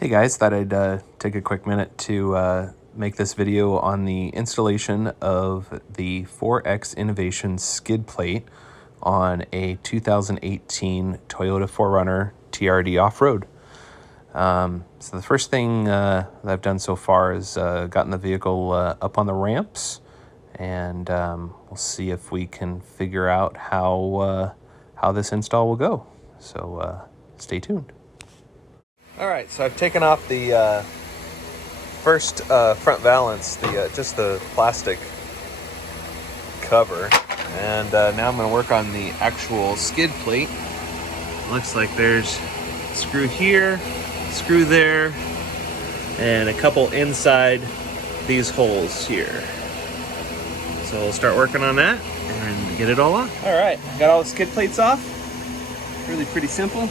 Hey guys, thought I'd take a quick minute to make this video on the installation of the 4X Innovation skid plate on a 2018 Toyota 4Runner TRD Off-Road. So the first thing that I've done so far is gotten the vehicle up on the ramps, and we'll see if we can figure out how this install will go. So stay tuned. All right, so I've taken off the first front valance, just the plastic cover, and now I'm going to work on the actual skid plate. Looks like there's a screw here, screw there, and a couple inside these holes here. So we'll start working on that and get it all off. All right, got all the skid plates off. Really pretty simple.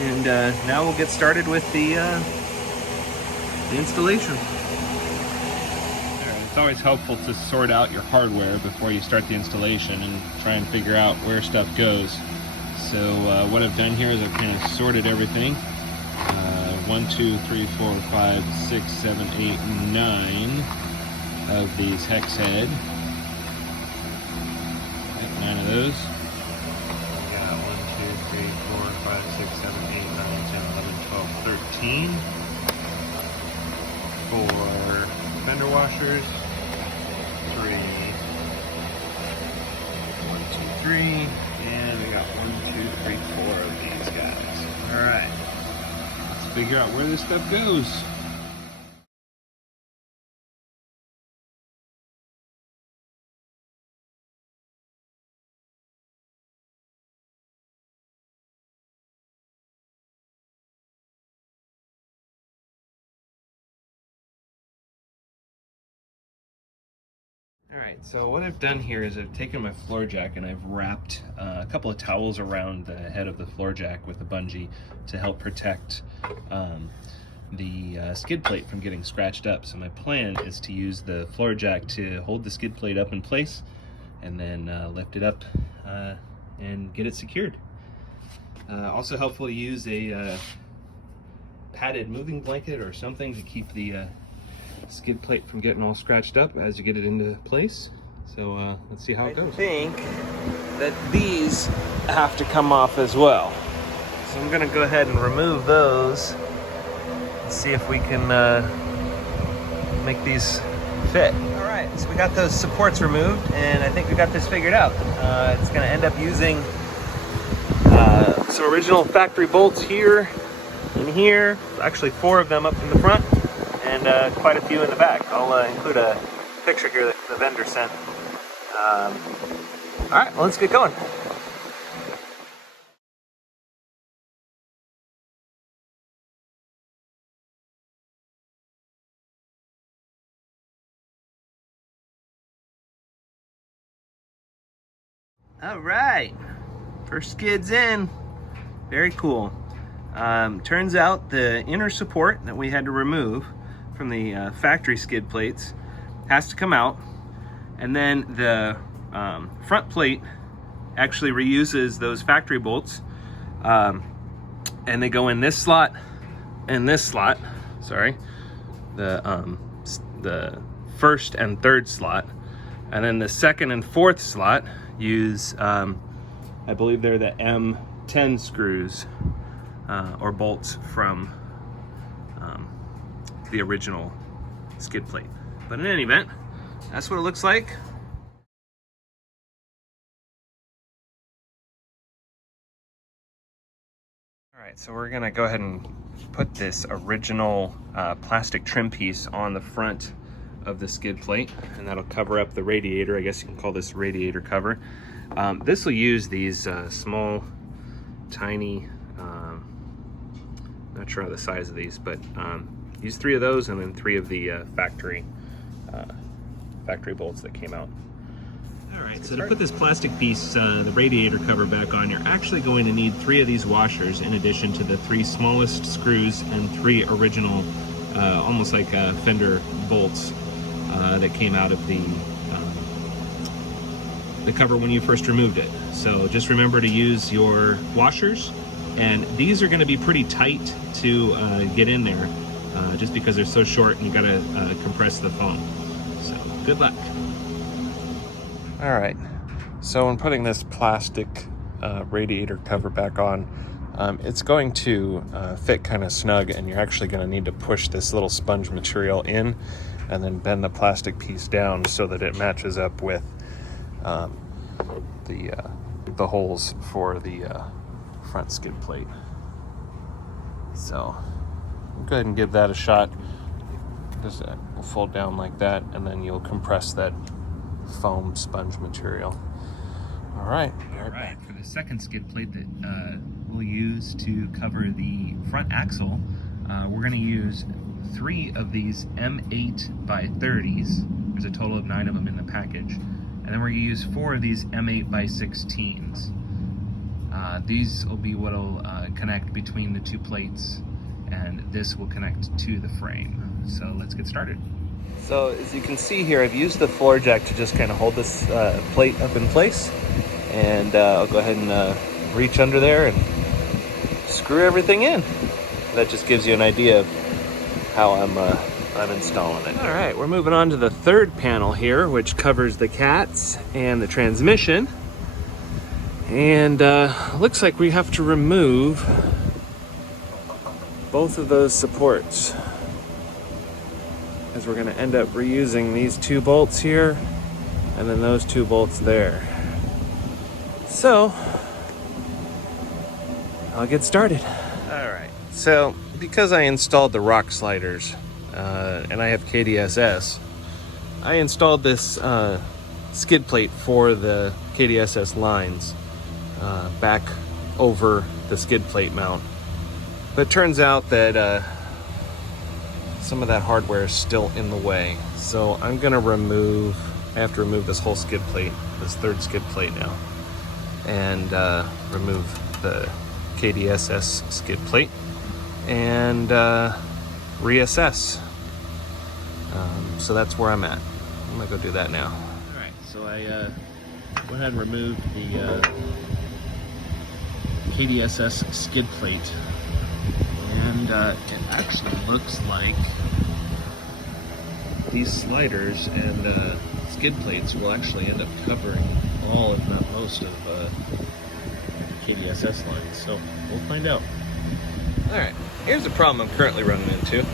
And now we'll get started with the installation. It's always helpful to sort out your hardware before you start the installation and try and figure out where stuff goes. So what I've done here is I've kind of sorted everything. 1, 2, 3, 4, 5, 6, 7, 8, 9 of these hex head. 9 of those. 13 for fender washers. 3, 1, 2, 3, and we got 1, 2, 3, 4 of these guys. All right, let's figure out where this stuff goes. All right, so what I've done here is I've taken my floor jack and I've wrapped a couple of towels around the head of the floor jack with a bungee to help protect the skid plate from getting scratched up. So my plan is to use the floor jack to hold the skid plate up in place and then lift it up and get it secured. Also helpful to use a padded moving blanket or something to keep the skid plate from getting all scratched up as you get it into place. So let's see how it goes. I think that these have to come off as well. So I'm gonna go ahead and remove those and see if we can make these fit. All right, so we got those supports removed and I think we got this figured out. It's gonna end up using some original factory bolts here and here. Actually 4 of them up in the front, and quite a few in the back. I'll include a picture here that the vendor sent. All right, well, let's get going. All right, first skid's in. Very cool. Turns out the inner support that we had to remove from the factory skid plates has to come out, and then the front plate actually reuses those factory bolts, and they go in this slot and this slot. Sorry, the first and third slot, and then the second and fourth slot use I believe they're the M10 screws or bolts from the original skid plate. But in any event, that's what it looks like. All right, so we're gonna go ahead and put this original plastic trim piece on the front of the skid plate, and that'll cover up the radiator. I guess you can call this radiator cover. This will use these small, tiny, not sure the size of these, but use 3 of those and then 3 of the factory bolts that came out. All right, so to put this plastic piece, the radiator cover back on, you're actually going to need 3 of these washers in addition to the 3 smallest screws and 3 original, almost like fender bolts that came out of the cover when you first removed it. So just remember to use your washers And these are going to be pretty tight to get in there, just because they're so short and you got to compress the foam. So good luck. All right, so when putting this plastic radiator cover back on, it's going to fit kind of snug, and you're actually going to need to push this little sponge material in and then bend the plastic piece down so that it matches up with the holes for the front skid plate. So go ahead and give that a shot. Just will fold down like that, and then you'll compress that foam sponge material. All right. For the second skid plate that we'll use to cover the front axle, we're going to use 3 of these M8 by 30s. There's a total of 9 of them in the package. And then we're going to use 4 of these M8 by 16s. These will be what will connect between the 2 plates, and this will connect to the frame. So let's get started. So as you can see here, I've used the floor jack to just kind of hold this plate up in place. And I'll go ahead and reach under there and screw everything in. That just gives you an idea of how I'm installing it. All right, we're moving on to the third panel here, which covers the cats and the transmission. And looks like we have to remove both of those supports, as we're going to end up reusing these 2 bolts here and then those 2 bolts there. So I'll get started. All right, so because I installed the rock sliders and I have KDSS, I installed this skid plate for the KDSS lines back over the skid plate mount. But it turns out that some of that hardware is still in the way. So I'm gonna I have to remove this whole skid plate, this third skid plate now, and remove the KDSS skid plate and reassess. So that's where I'm at. I'm gonna go do that now. All right, so I went ahead and removed the KDSS skid plate, and it actually looks like these sliders and skid plates will actually end up covering all, if not most, of KDSS lines. So we'll find out. All right, here's the problem I'm currently running into.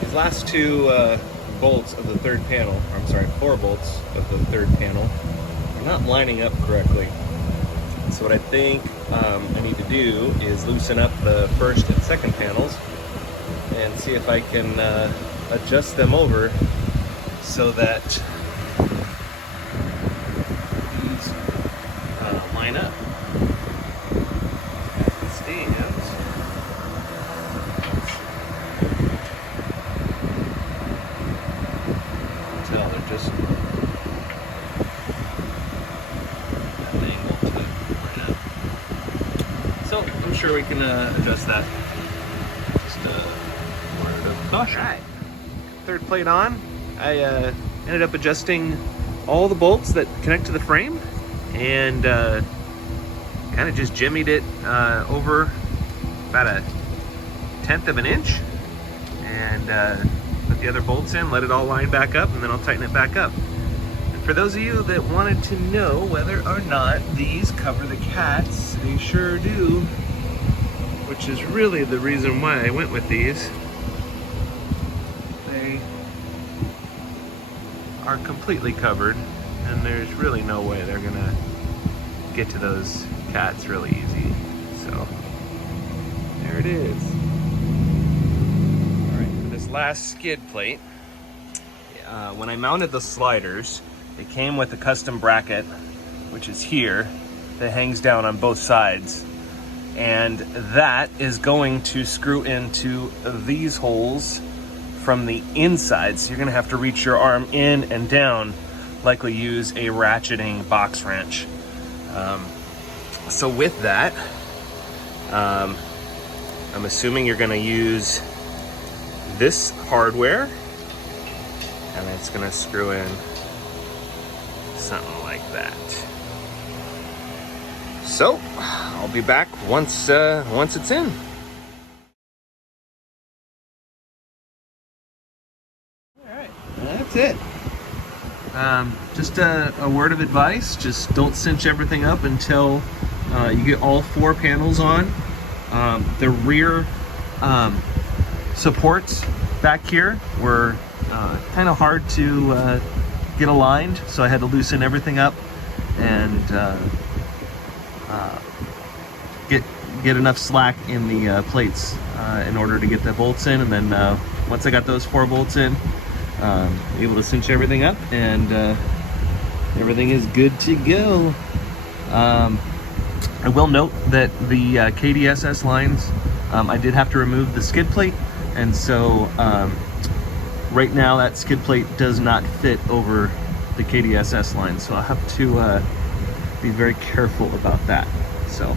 These last 2 bolts of the third panel, or I'm sorry, 4 bolts of the third panel are not lining up correctly. So what I think I need to do is loosen up the first and second panels and see if I can adjust them over so that these line up. They're just an angle to line up. So I'm sure we can adjust that. Just a word of caution. All right. Third plate on. I ended up adjusting all the bolts that connect to the frame, and kind of just jimmied it over about 1/10 of an inch, and put the other bolts in, let it all line back up, and then I'll tighten it back up. And for those of you that wanted to know whether or not these cover the cats, they sure do, which is really the reason why I went with these. They are completely covered, and there's really no way they're gonna get to those cats really easy. So there it is. All right, for this last skid plate, when I mounted the sliders, it came with a custom bracket, which is here, that hangs down on both sides, and that is going to screw into these holes from the inside. So you're gonna have to reach your arm in and down, likely use a ratcheting box wrench. So with that, I'm assuming you're gonna use this hardware, and it's gonna screw in something like that. So I'll be back once it's in. All right, that's it. Just a word of advice: just don't cinch everything up until you get all 4 panels on. The rear supports back here were kind of hard to get aligned, so I had to loosen everything up and get enough slack in the plates in order to get the bolts in. And then once I got those 4 bolts in, able to cinch everything up, and everything is good to go. I will note that the KDSS lines, I did have to remove the skid plate, and so right now that skid plate does not fit over the KDSS line, so I'll have to be very careful about that. So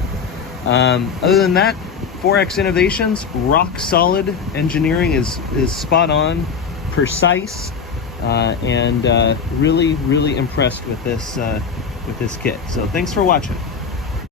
other than that, 4X Innovations, rock solid engineering, is spot on, precise, and really impressed with this kit. So thanks for watching.